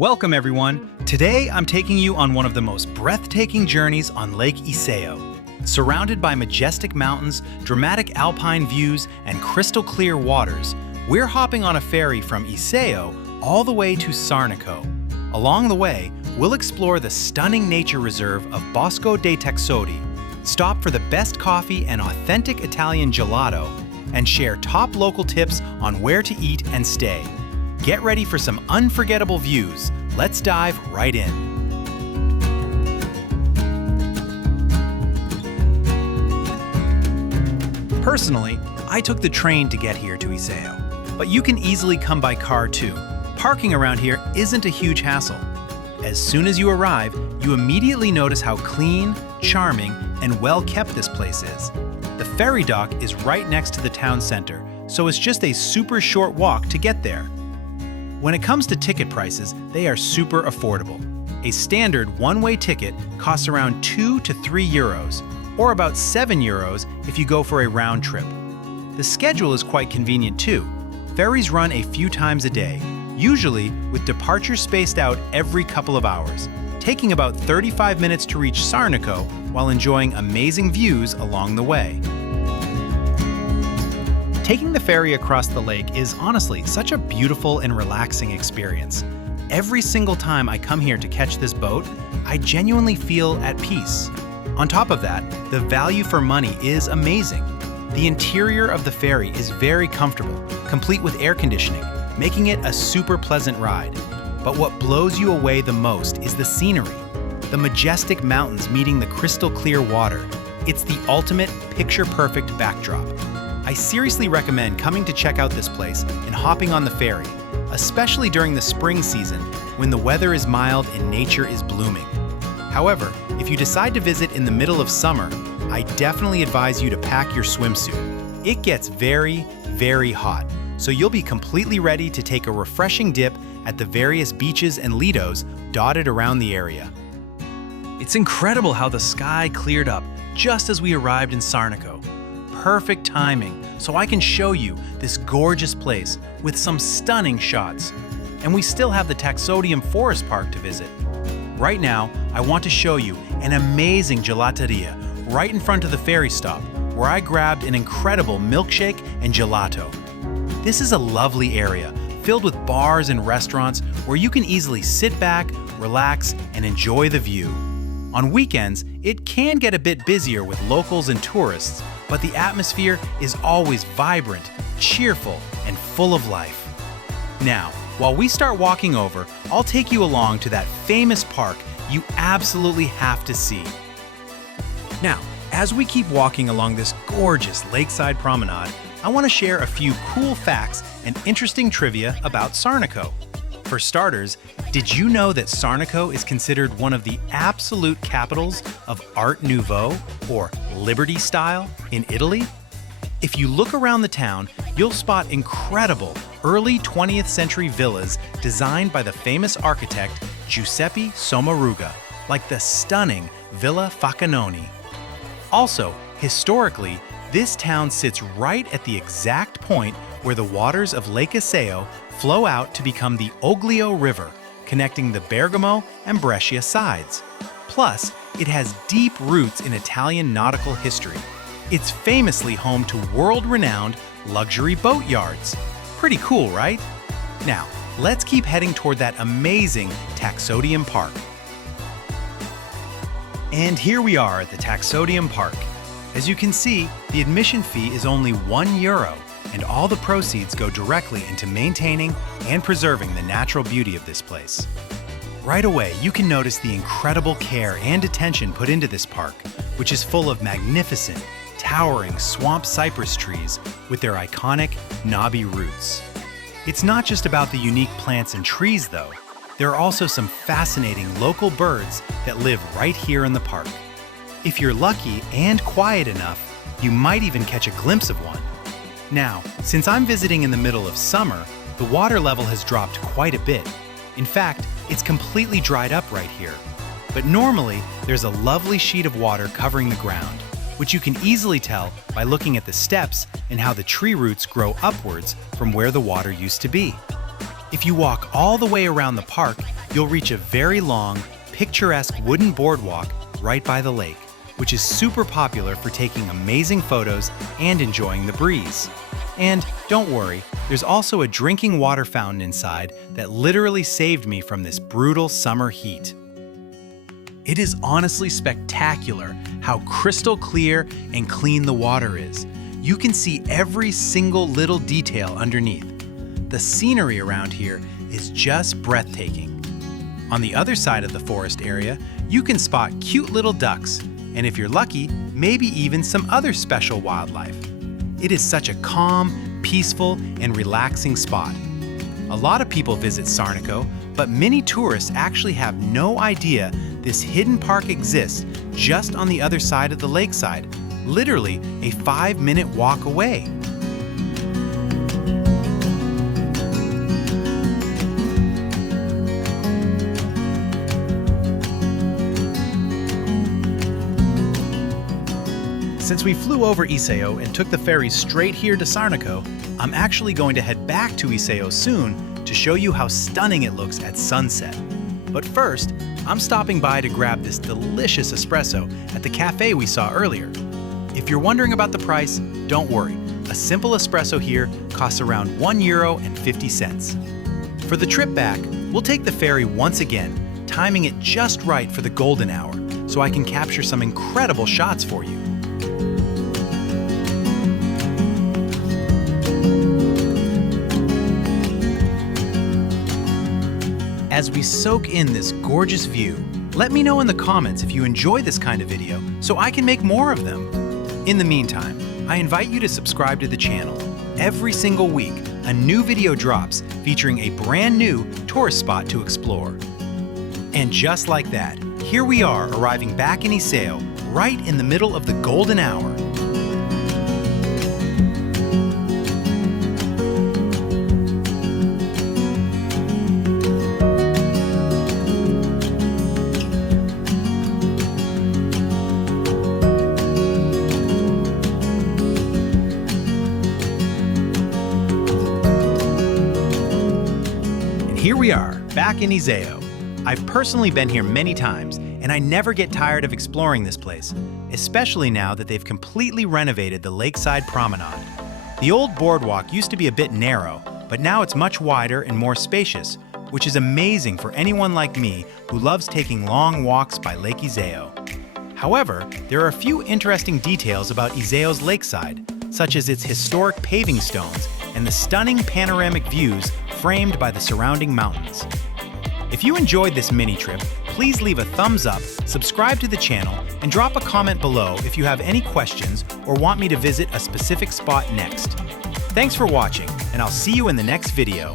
Welcome everyone! Today I'm taking you on one of the most breathtaking journeys on Lake Iseo. Surrounded by majestic mountains, dramatic alpine views, and crystal clear waters, we're hopping on a ferry from Iseo all the way to Sarnico. Along the way, we'll explore the stunning nature reserve of Bosco dei Taxodi, stop for the best coffee and authentic Italian gelato, and share top local tips on where to eat and stay. Get ready for some unforgettable views. Let's dive right in. Personally, I took the train to get here to Iseo, but you can easily come by car too. Parking around here isn't a huge hassle. As soon as you arrive, you immediately notice how clean, charming, and well kept this place is. The ferry dock is right next to the town center, so it's just a super short walk to get there. When it comes to ticket prices, they are super affordable. A standard one-way ticket costs around 2 to 3 euros, or about 7 euros if you go for a round trip. The schedule is quite convenient too. Ferries run a few times a day, usually with departures spaced out every couple of hours, taking about 35 minutes to reach Sarnico while enjoying amazing views along the way. Taking the ferry across the lake is honestly such a beautiful and relaxing experience. Every single time I come here to catch this boat, I genuinely feel at peace. On top of that, the value for money is amazing. The interior of the ferry is very comfortable, complete with air conditioning, making it a super pleasant ride. But what blows you away the most is the scenery. The majestic mountains meeting the crystal clear water. It's the ultimate picture-perfect backdrop. I seriously recommend coming to check out this place and hopping on the ferry, especially during the spring season when the weather is mild and nature is blooming. However, if you decide to visit in the middle of summer, I definitely advise you to pack your swimsuit. It gets very, very hot, so you'll be completely ready to take a refreshing dip at the various beaches and lidos dotted around the area. It's incredible how the sky cleared up just as we arrived in Sarnico. Perfect timing, so I can show you this gorgeous place with some stunning shots. And we still have the Taxodi Forest Park to visit. Right now, I want to show you an amazing gelateria right in front of the ferry stop, where I grabbed an incredible milkshake and gelato. This is a lovely area, filled with bars and restaurants where you can easily sit back, relax, and enjoy the view. On weekends, it can get a bit busier with locals and tourists, but the atmosphere is always vibrant, cheerful, and full of life. Now, while we start walking over, I'll take you along to that famous park you absolutely have to see. Now, as we keep walking along this gorgeous lakeside promenade, I want to share a few cool facts and interesting trivia about Sarnico. For starters, did you know that Sarnico is considered one of the absolute capitals of Art Nouveau, or Liberty style, in Italy? If you look around the town, you'll spot incredible early 20th century villas designed by the famous architect Giuseppe Sommaruga, like the stunning Villa Faccanoni. Also, historically, this town sits right at the exact point where the waters of Lake Iseo flow out to become the Oglio River, connecting the Bergamo and Brescia sides. Plus, it has deep roots in Italian nautical history. It's famously home to world-renowned luxury boat yards. Pretty cool, right? Now, let's keep heading toward that amazing Taxodi Park. And here we are at the Taxodi Park. As you can see, the admission fee is only €1, and all the proceeds go directly into maintaining and preserving the natural beauty of this place. Right away, you can notice the incredible care and attention put into this park, which is full of magnificent, towering swamp cypress trees with their iconic, knobby roots. It's not just about the unique plants and trees, though. There are also some fascinating local birds that live right here in the park. If you're lucky and quiet enough, you might even catch a glimpse of one. Now, since I'm visiting in the middle of summer, the water level has dropped quite a bit. In fact, it's completely dried up right here. But normally, there's a lovely sheet of water covering the ground, which you can easily tell by looking at the steps and how the tree roots grow upwards from where the water used to be. If you walk all the way around the park, you'll reach a very long, picturesque wooden boardwalk right by the lake, which is super popular for taking amazing photos and enjoying the breeze. And don't worry, there's also a drinking water fountain inside that literally saved me from this brutal summer heat. It is honestly spectacular how crystal clear and clean the water is. You can see every single little detail underneath. The scenery around here is just breathtaking. On the other side of the forest area, you can spot cute little ducks, and if you're lucky, maybe even some other special wildlife. It is such a calm, peaceful, and relaxing spot. A lot of people visit Sarnico, but many tourists actually have no idea this hidden park exists just on the other side of the lakeside, literally a 5-minute walk away. Since we flew over Iseo and took the ferry straight here to Sarnico, I'm actually going to head back to Iseo soon to show you how stunning it looks at sunset. But first, I'm stopping by to grab this delicious espresso at the cafe we saw earlier. If you're wondering about the price, don't worry. A simple espresso here costs around €1.50. For the trip back, we'll take the ferry once again, timing it just right for the golden hour, so I can capture some incredible shots for you. As we soak in this gorgeous view, let me know in the comments if you enjoy this kind of video so I can make more of them. In the meantime, I invite you to subscribe to the channel. Every single week, a new video drops featuring a brand new tourist spot to explore. And just like that, here we are arriving back in Iseo, right in the middle of the golden hour. Here we are, back in Iseo. I've personally been here many times, and I never get tired of exploring this place, especially now that they've completely renovated the lakeside promenade. The old boardwalk used to be a bit narrow, but now it's much wider and more spacious, which is amazing for anyone like me who loves taking long walks by Lake Iseo. However, there are a few interesting details about Iseo's lakeside, such as its historic paving stones and the stunning panoramic views framed by the surrounding mountains. If you enjoyed this mini trip, please leave a thumbs up, subscribe to the channel, and drop a comment below if you have any questions or want me to visit a specific spot next. Thanks for watching, and I'll see you in the next video.